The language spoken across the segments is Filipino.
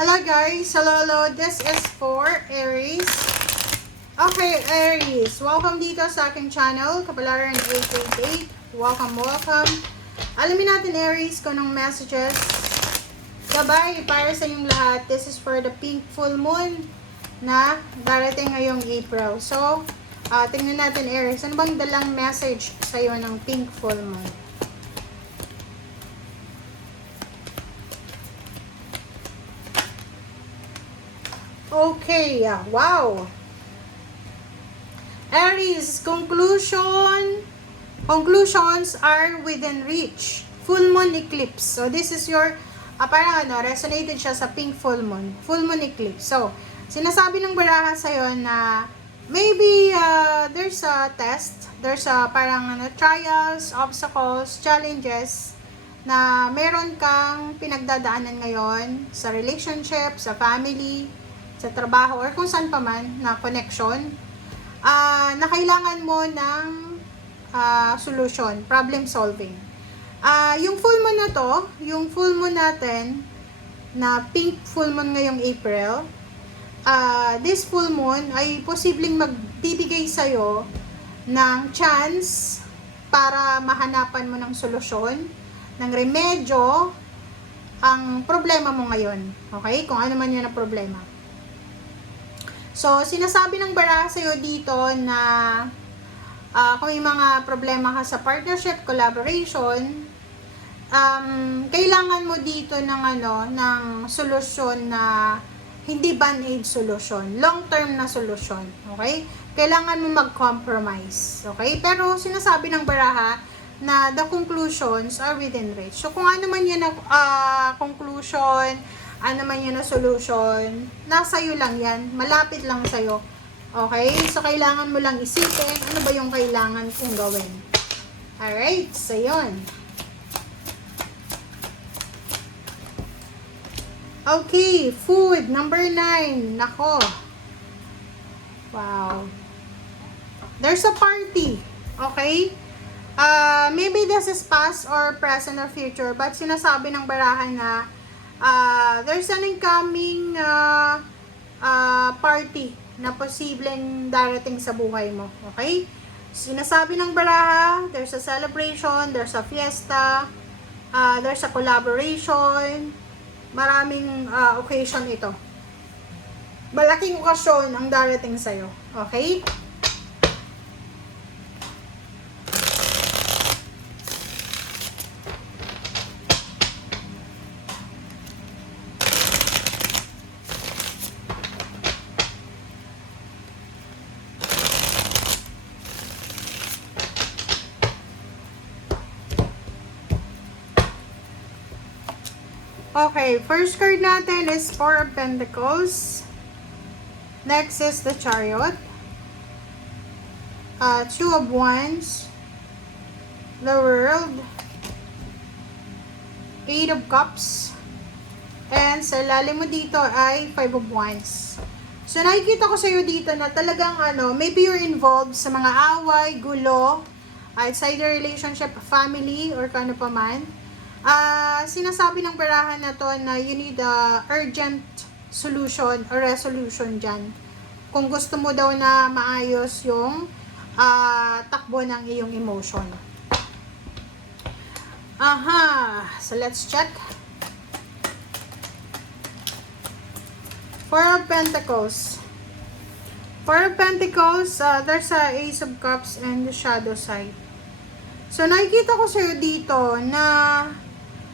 Hello guys, hello, this is for Aries. Okay, Aries, welcome dito sa aking channel, Kapalaran 888. Welcome. Alamin natin Aries kung anong messages gabay para sa inyong lahat. This is for the pink full moon na darating ngayong April. So, tingnan natin Aries, ano bang dalang message sa iyo ng pink full moon? Okay, wow. Aries, conclusions are within reach. Full moon eclipse. So, this is your, parang resonated siya sa pink full moon. Full moon eclipse. So, sinasabi ng baraha sa'yo na maybe there's a test, there's a parang trials, obstacles, challenges na meron kang pinagdadaanan ngayon sa relationship, sa family, sa trabaho, or kung saan pa man na connection, na kailangan mo ng solution, problem solving. Yung full moon na to, yung full moon natin, na pink full moon ngayong April, this full moon ay posibleng magbibigay sa'yo ng chance para mahanapan mo ng solusyon, ng remedyo, ang problema mo ngayon. Okay? Kung ano man yun ang problema. So, sinasabi ng baraha sa'yo dito na kung may mga problema ka sa partnership, collaboration, kailangan mo dito ng solusyon na hindi band-aid solution, long-term na solusyon, okay? Kailangan mo mag-compromise, okay? Pero sinasabi ng baraha na the conclusions are within reach. So, kung ano man yan na conclusion, ano man yun na solution, nasa iyo lang yan, malapit lang sa'yo. Okay? So, kailangan mo lang isipin, ano ba yung kailangan kong gawin. Alright, so yun. Okay, food, number 9. Nako. Wow. There's a party. Okay? Maybe this is past or present or future, but sinasabi ng barahan na there's an incoming party na posibleng darating sa buhay mo. Okay? Sinasabi ng baraha, there's a celebration, there's a fiesta, there's a collaboration, maraming occasion ito. Malaking okasyon ang darating sa'yo. Okay? Okay, first card natin is Four of Pentacles. Next is the Chariot. Two of Wands. The World. Eight of Cups. And sa lalim mo dito ay Five of Wands. So, nakikita ko sa iyo dito na talagang maybe you're involved sa mga away, gulo, outside the relationship, family, or kano pa man. Sinasabi ng barahan na to na you need a urgent solution or resolution dyan. Kung gusto mo daw na maayos yung takbo ng iyong emotion. So let's check. Four of Pentacles. Four of Pentacles, there's a Ace of Cups and the Shadow side. So nakikita ko sa'yo dito na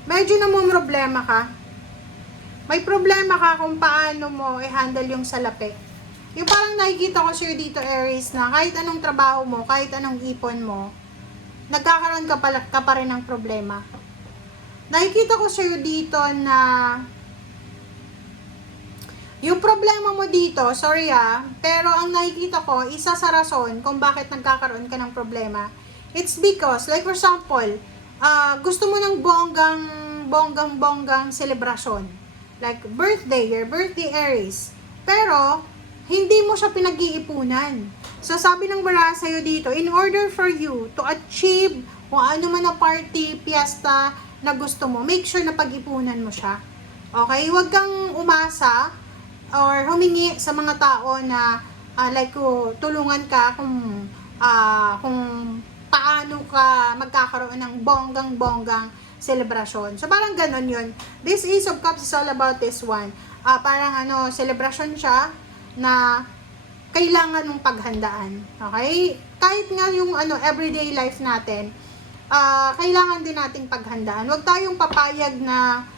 medyo namumroblema ka. May problema ka kung paano mo i-handle yung salapi. Yung parang nakikita ko sa'yo dito, Aries, na kahit anong trabaho mo, kahit anong ipon mo, nagkakaroon ka pa rin ng problema. Nakikita ko sa'yo dito na yung problema mo dito, sorry pero ang nakikita ko, isa sa rason kung bakit nagkakaroon ka ng problema, it's because, like for example, gusto mo ng bonggang celebration. Like birthday, your birthday Aries. Pero, hindi mo siya pinag-iipunan. So, sabi ng baraha sa'yo dito, in order for you to achieve kung ano man na party, fiesta na gusto mo, make sure na pag-ipunan mo siya. Okay? Huwag kang umasa or humingi sa mga tao na tulungan ka kung paano ka magkakaroon ng bonggang-bonggang celebration. So, parang ganon yun. This Ace of Cups is all about this one. Parang celebration siya na kailangan mong paghandaan. Okay? Kahit nga yung everyday life natin, kailangan din nating paghandaan. Huwag tayong papayag na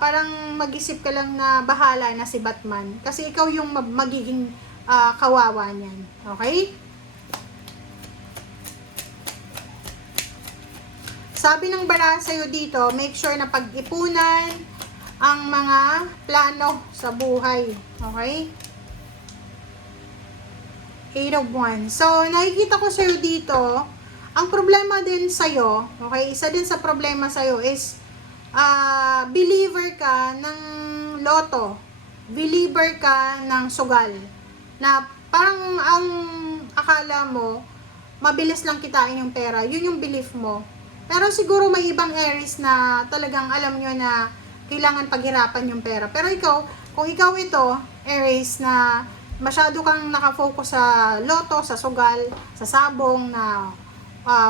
parang mag-isip ka lang na bahala na si Batman. Kasi ikaw yung magiging kawawa niyan. Okay? Sabi ng baraha sa'yo dito, make sure na pag-ipunan ang mga plano sa buhay. Okay? 8 of Wands. So, nakikita ko sa'yo dito, ang problema din sa'yo, okay, isa din sa problema sa'yo is, believer ka ng loto, believer ka ng sugal, na parang ang akala mo, mabilis lang kitain yung pera, yun yung belief mo. Pero siguro may ibang Aries na talagang alam nyo na kailangan paghirapan yung pera. Pero ikaw, kung ikaw ito, Aries, na masyado kang nakafocus sa loto, sa sugal, sa sabong na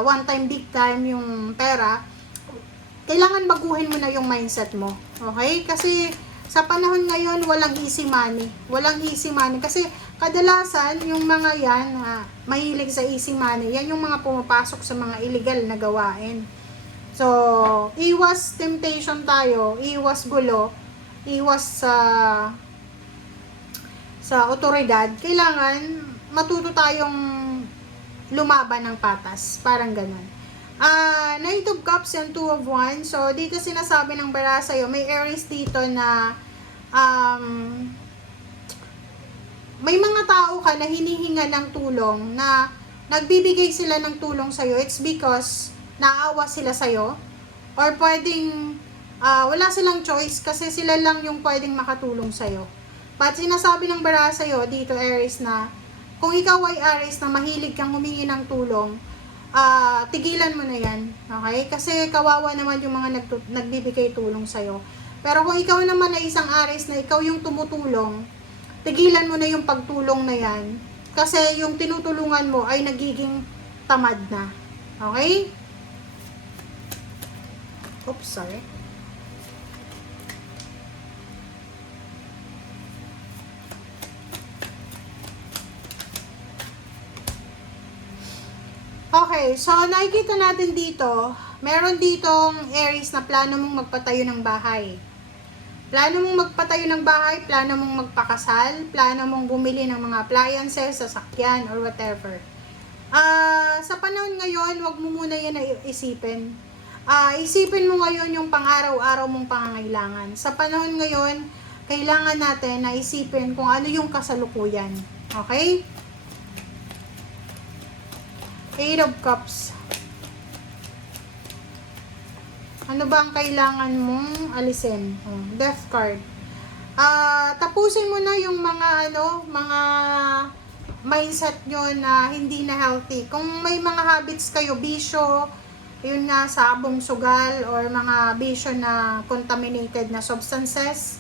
one time, big time yung pera, kailangan baguhin mo na yung mindset mo. Okay? Kasi sa panahon ngayon, walang easy money. Walang easy money. Kasi kadalasan, yung mga yan, mahilig sa easy money, yan yung mga pumapasok sa mga illegal na gawain. So, iwas temptation tayo, iwas gulo, iwas sa otoridad. Kailangan matuto tayong lumaban ng patas. Parang ganun. Knight of Cups and Two of Wands. So, dito sinasabi ng baraha sa'yo, may Aries dito na may mga tao ka na hinihinga ng tulong, na nagbibigay sila ng tulong sa'yo. It's because naawa sila sa'yo. Or pwedeng wala silang choice kasi sila lang yung pwedeng makatulong sa'yo. But sinasabi ng baraha sa'yo dito, Aries, na kung ikaw ay Aries na mahilig kang humingi ng tulong, tigilan mo na yan. Okay? Kasi kawawa naman yung mga nagbibigay tulong sa'yo. Pero kung ikaw naman ay isang Aries na ikaw yung tumutulong, tigilan mo na yung pagtulong na yan. Kasi yung tinutulungan mo ay nagiging tamad na. Okay? Oops, sorry. Okay, so nakikita natin dito, meron ditong Aries na plano mong magpatayo ng bahay. Plano mong magpatayo ng bahay, plano mong magpakasal, plano mong bumili ng mga appliances, sasakyan, or whatever. Sa panahon ngayon, wag mo muna yan na isipin. Isipin mo ngayon yung pang-araw-araw mong pangangailangan. Sa panahon ngayon, kailangan natin na isipin kung ano yung kasalukuyan. Okay? 8 of Cups. Ano ba ang kailangan mong alisin? Death card. Tapusin mo na yung mga mga mindset nyo na hindi na healthy. Kung may mga habits kayo, bisyo, yun nga, sabong, sugal, or mga bisyo na contaminated na substances,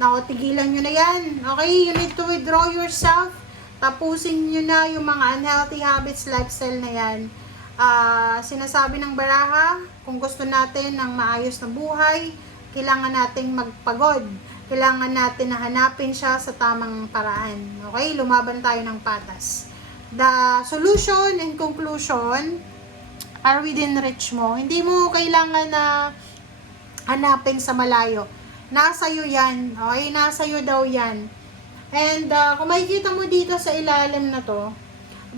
naku, tigilan nyo na yan. Okay? You need to withdraw yourself. Tapusin nyo na yung mga unhealthy habits, lifestyle na yan. Sinasabi ng baraha, kung gusto natin ng maayos na buhay, kailangan nating magpagod. Kailangan natin na hanapin siya sa tamang paraan. Okay? Lumaban tayo ng patas. The solution and conclusion are within reach mo. Hindi mo kailangan na hanapin sa malayo. Nasa iyo yan. Okay? Nasa iyo daw yan. And kung makikita mo dito sa ilalim na to,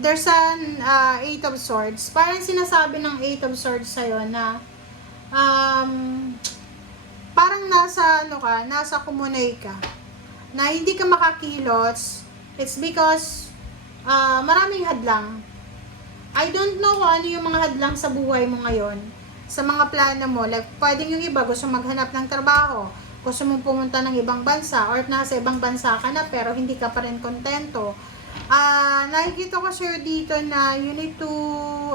there's an 8 of Swords. Parang sinasabi ng 8 of Swords sa'yo na parang nasa kumunay ka. Na hindi ka makakilos. It's because maraming hadlang. I don't know kung ano yung mga hadlang sa buhay mo ngayon. Sa mga plano mo. Like, pwedeng yung iba gusto maghanap ng trabaho. Gusto mong pumunta ng ibang bansa or nasa ibang bansa ka na pero hindi ka pa rin kontento. Nakikita ko sir dito na you need to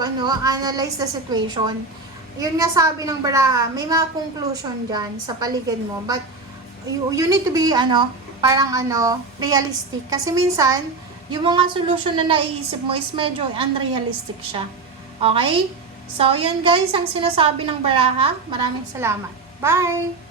analyze the situation. Yun nga sabi ng baraha, may mga conclusion dyan sa paligid mo, but you need to be, parang realistic. Kasi minsan, yung mga solution na naiisip mo is medyo unrealistic siya. Okay? So, yan guys, ang sinasabi ng baraha. Maraming salamat. Bye!